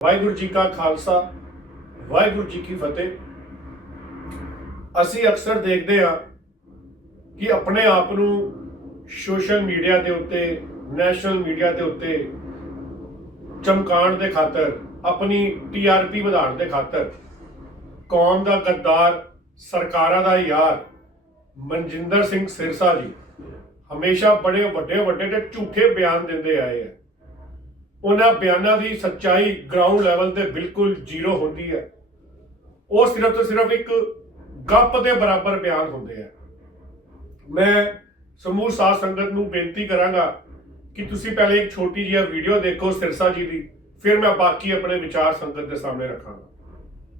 ਵਾਹਿਗੁਰੂ ਜੀ ਕਾ ਖਾਲਸਾ, ਵਾਹਿਗੁਰੂ ਜੀ ਕੀ ਫਤਿਹ। ਅਸੀਂ ਅਕਸਰ ਦੇਖਦੇ ਹਾਂ ਕਿ ਆਪਣੇ ਆਪ ਨੂੰ ਸੋਸ਼ਲ ਮੀਡੀਆ ਦੇ ਉੱਤੇ, ਨੈਸ਼ਨਲ ਮੀਡੀਆ ਦੇ ਉੱਤੇ ਚਮਕਾਉਣ ਦੇ ਖਾਤਰ, ਆਪਣੀ ਟੀਆਰਪੀ ਵਧਾਉਣ ਦੇ ਖਾਤਰ, ਕੌਮ ਦਾ ਗੱਦਾਰ, ਸਰਕਾਰਾਂ ਦਾ ਯਾਰ ਮਨਜਿੰਦਰ ਸਿੰਘ ਸਿਰਸਾ ਜੀ ਹਮੇਸ਼ਾ ਬੜੇ ਵੱਡੇ ਵੱਡੇ ਤੇ ਝੂਠੇ ਬਿਆਨ ਦਿੰਦੇ ਆਏ ਆ। ਉਹਨਾਂ ਬਿਆਨਾਂ ਦੀ ਸੱਚਾਈ ਗਰਾਊਂਡ ਲੈਵਲ ਤੇ ਬਿਲਕੁਲ ਜ਼ੀਰੋ ਹੁੰਦੀ ਹੈ। ਉਹ ਸਿਰਫ ਤੇ ਸਿਰਫ ਇੱਕ ਗੱਪ ਦੇ ਬਰਾਬਰ ਬਿਆਨ ਹੁੰਦੇ ਆ। ਮੈਂ ਸਮੂਹ ਸਾਧ ਸੰਗਤ ਨੂੰ ਬੇਨਤੀ ਕਰਾਂਗਾ ਕਿ ਤੁਸੀਂ ਪਹਿਲੇ ਇੱਕ ਛੋਟੀ ਜਿਹੀ ਵੀਡੀਓ ਦੇਖੋ ਸਿਰਸਾ ਜੀ ਦੀ, ਫਿਰ ਮੈਂ ਬਾਕੀ ਆਪਣੇ ਵਿਚਾਰ ਸੰਗਤ ਦੇ ਸਾਹਮਣੇ ਰੱਖਾਂਗਾ।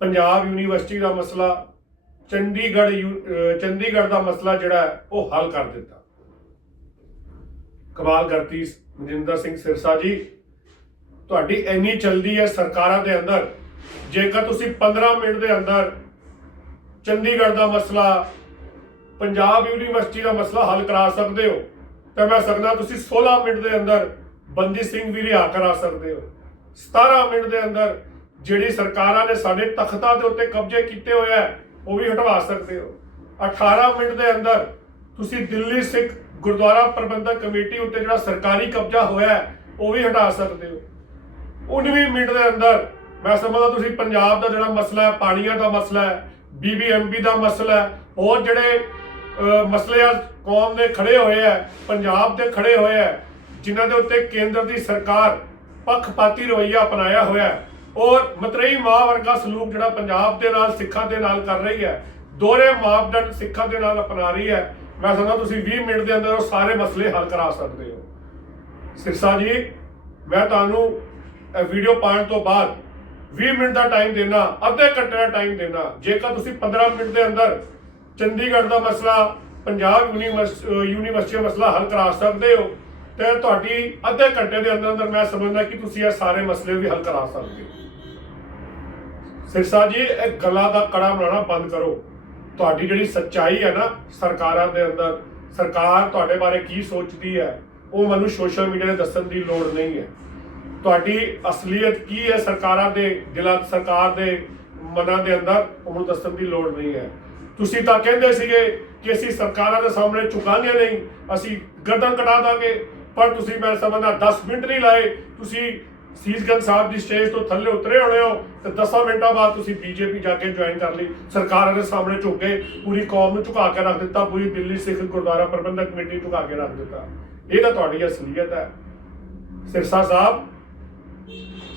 ਪੰਜਾਬ ਯੂਨੀਵਰਸਿਟੀ ਦਾ ਮਸਲਾ, ਚੰਡੀਗੜ੍ਹ ਚੰਡੀਗੜ੍ਹ ਦਾ ਮਸਲਾ ਜਿਹੜਾ ਉਹ ਹੱਲ ਕਰ ਦਿੱਤਾ। ਕਮਾਲ ਕਰਤੀ ਮਨਿੰਦਰ ਸਿੰਘ ਸਿਰਸਾ ਜੀ। ਤੁਹਾਡੀ ਇੰਨੀ ਚਲਦੀ ਹੈ ਸਰਕਾਰਾਂ ਦੇ ਅੰਦਰ, ਜੇਕਰ ਤੁਸੀਂ 15 ਮਿੰਟ ਦੇ ਅੰਦਰ ਚੰਡੀਗੜ੍ਹ ਦਾ ਮਸਲਾ, ਪੰਜਾਬ ਯੂਨੀਵਰਸਿਟੀ ਦਾ ਮਸਲਾ ਹੱਲ ਕਰਾ ਸਕਦੇ ਹੋ, ਤਾਂ ਮੈਂ ਸਕਦਾ ਤੁਸੀਂ 16 ਮਿੰਟ ਦੇ ਅੰਦਰ ਬੰਦੀ ਸਿੰਘ ਵੀ ਰਿਹਾ ਕਰਾ ਸਕਦੇ ਹੋ। 17 ਮਿੰਟ ਦੇ ਅੰਦਰ ਜਿਹੜੀ ਸਰਕਾਰਾਂ ਨੇ ਸਾਡੇ ਤਖਤਾਂ ਦੇ ਉੱਤੇ ਕਬਜ਼ੇ ਕੀਤੇ ਹੋਏ ਆ, ਉਹ ਵੀ ਹਟਵਾ ਸਕਦੇ ਹੋ। 18 ਮਿੰਟ ਦੇ ਅੰਦਰ ਤੁਸੀਂ ਦਿੱਲੀ ਸਿੱਖ ਗੁਰਦੁਆਰਾ ਪ੍ਰਬੰਧਕ ਕਮੇਟੀ ਉੱਤੇ ਜਿਹੜਾ ਸਰਕਾਰੀ ਕਬਜ਼ਾ ਹੋਇਆ, ਉਹ ਵੀ ਹਟਾ ਸਕਦੇ ਹੋ। 19 ਮਿੰਟ ਦੇ ਅੰਦਰ ਮੈਂ ਸਮਝਦਾ ਤੁਸੀਂ ਪੰਜਾਬ ਦਾ ਜਿਹੜਾ ਮਸਲਾ ਹੈ, ਪਾਣੀਆਂ ਦਾ ਮਸਲਾ ਹੈ ਬੀਬੀਐਮਬੀ ਦਾ ਮਸਲਾ ਹੈ, ਹੋਰ ਜਿਹੜੇ ਮਸਲੇ ਆ, ਕੌਮ ਦੇ ਖੜੇ ਹੋਏ ਆ, ਪੰਜਾਬ ਦੇ ਖੜੇ ਹੋਏ ਆ, ਜਿਨ੍ਹਾਂ ਦੇ ਉੱਤੇ ਕੇਂਦਰ ਦੀ ਸਰਕਾਰ ਪੱਖਪਾਤੀ ਰਵੱਈਆ ਅਪਣਾਇਆ ਹੋਇਆ ਔਰ ਮਤਰੇਈ ਮਾਂ ਵਰਗਾ ਸਲੂਕ ਜਿਹੜਾ ਪੰਜਾਬ ਦੇ ਨਾਲ, ਸਿੱਖਾਂ ਦੇ ਨਾਲ ਕਰ ਰਹੀ ਹੈ, ਦੋਹਰੇ ਮਾਪਦੰਡ ਸਿੱਖਾਂ ਦੇ ਨਾਲ ਅਪਣਾ ਰਹੀ ਹੈ। ਮੈਂ ਸਮਝਦਾ ਤੁਸੀਂ 20 ਮਿੰਟ ਦੇ ਅੰਦਰ ਉਹ ਸਾਰੇ ਮਸਲੇ ਹੱਲ ਕਰਾ ਸਕਦੇ ਹੋ। ਸਿਰਸਾ ਜੀ, ਮੈਂ ਤੁਹਾਨੂੰ ਇਹ ਵੀਡੀਓ ਪਾਉਣ ਤੋਂ ਬਾਅਦ 20 ਮਿੰਟ ਦਾ ਟਾਈਮ ਦੇਣਾ, ਅੱਧੇ ਘੰਟੇ ਦਾ ਟਾਈਮ ਦੇਣਾ। ਜੇਕਰ ਤੁਸੀਂ 15 ਮਿੰਟ ਦੇ ਅੰਦਰ ਚੰਡੀਗੜ੍ਹ ਦਾ ਮਸਲਾ, ਪੰਜਾਬ ਯੂਨੀਵਰਸ- ਯੂਨੀਵਰਸਿਟੀ ਦਾ ਮਸਲਾ ਹੱਲ ਕਰਾ ਸਕਦੇ ਹੋ, ਤੇ ਤੁਹਾਡੀ ਅੱਧੇ ਘੰਟੇ ਦੇ ਅੰਦਰ ਅੰਦਰ ਮੈਂ ਸਮਝਦਾ ਕਿ ਤੁਸੀਂ ਇਹ ਸਾਰੇ ਮਸਲੇ ਵੀ ਹੱਲ ਕਰਾ ਸਕਦੇ ਹੋ। ਸਿਰਸਾ ਜੀ, ਇਹ ਗੱਲਾਂ ਦਾ ਕੜਾ ਬਣਾਉਣਾ ਬੰਦ ਕਰੋ। ਤੁਹਾਡੀ ਜਿਹੜੀ ਸੱਚਾਈ ਹੈ ਨਾ, ਸਰਕਾਰਾਂ ਦੇ ਅੰਦਰ, ਸਰਕਾਰ ਤੁਹਾਡੇ ਬਾਰੇ ਕੀ ਸੋਚਦੀ ਹੈ, ਉਹ ਮੈਨੂੰ ਸੋਸ਼ਲ ਮੀਡੀਆ ਤੇ ਦੱਸਣ ਦੀ ਲੋੜ ਨਹੀਂ ਹੈ। ਤੁਹਾਡੀ ਅਸਲੀਅਤ ਕੀ ਹੈ ਸਰਕਾਰਾਂ ਦੇ ਦਿਲਾਂ, ਸਰਕਾਰ ਦੇ ਮਨਾਂ ਦੇ ਅੰਦਰ ਉਹਨੂੰ ਦੱਸਣ ਦੀ ਲੋੜ ਨਹੀਂ ਹੈ। ਤੁਸੀਂ ਤਾਂ ਕਹਿੰਦੇ ਸੀਗੇ ਕਿ ਅਸੀਂ ਸਰਕਾਰਾਂ ਦੇ ਸਾਹਮਣੇ ਝੁਕਾਂਗੇ ਨਹੀਂ, ਅਸੀਂ ਗਰਦਨ ਕਟਾ ਦਾਂਗੇ, ਪਰ ਤੁਸੀਂ ਮੈਂ ਸਮਝਦਾ 10 ਮਿੰਟ ਨਹੀਂ ਲਾਏ, ਤੁਸੀਂ ਸੀਸਗੰਜ ਸਾਹਿਬ ਦੀ ਸਟੇਜ ਤੋਂ ਥੱਲੇ ਉਤਰੇ ਹੋਣੇ ਹੋ ਤੇ 10 ਮਿੰਟਾਂ ਬਾਅਦ ਤੁਸੀਂ ਬੀਜੇਪੀ ਜਾ ਕੇ ਜੁਆਇਨ ਕਰ ਲਈ। ਸਰਕਾਰ ਦੇ ਸਾਹਮਣੇ ਝੁਕ ਗਏ ਪੂਰੀ ਕੌਮ ਨੂੰ ਝੁਕਾ ਕੇ ਰੱਖ ਦਿੱਤਾ, ਪੂਰੀ ਦਿੱਲੀ, ਸਿੱਖ, ਗੁਰਦੁਆਰਾ ਪ੍ਰਬੰਧਕ ਕਮੇਟੀ ਝੁਕਾ ਕੇ ਰੱਖ ਦਿੱਤਾ। ਇਹ ਤਾਂ ਤੁਹਾਡੀ ਅਸਲੀਅਤ ਹੈ। ਸਿਰਸਾ ਸਾਹਿਬ,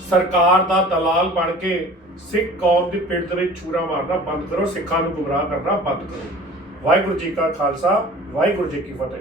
ਸਰਕਾਰ ਦਾ ਦਲਾਲ ਬਣ ਕੇ ਸਿੱਖ ਕੌਮ ਦੀ ਪਿੰਡ ਦੇ ਵਿੱਚ ਛੂਰਾ ਮਾਰਨਾ ਬੰਦ ਕਰੋ, ਸਿੱਖਾਂ ਨੂੰ ਗੁੰਮਰਾਹ ਕਰਨਾ ਬੰਦ ਕਰੋ। ਵਾਹਿਗੁਰੂ ਜੀ ਕਾ ਖਾਲਸਾ, ਵਾਹਿਗੁਰੂ ਜੀ ਕੀ ਫਤਿਹ।